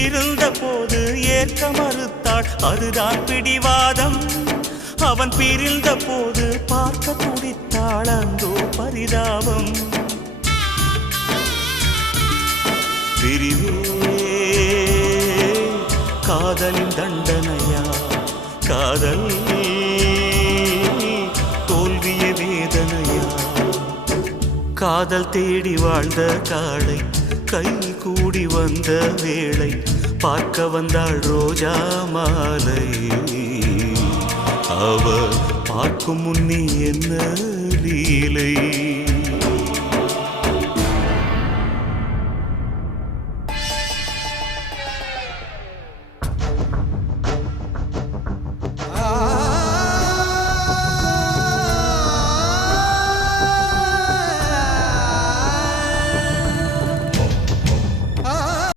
இருந்த போது ஏற்க மறுத்தாள், அதுதான் பிடிவாதம். அவன் பிரிந்த போது பார்க்க துடித்தாள், அந்தோ பரிதாபம். பிரிவே காதலின் தண்டனையா, காதல் தோல்விய வேதனையா. காதல் தேடி வாழ்ந்த காளை கை கூடி வந்த வேளை, பார்க்க வந்தாள் ரோஜா மாலை. அவ பார்க்கும் முன்னே என்ன லீலை.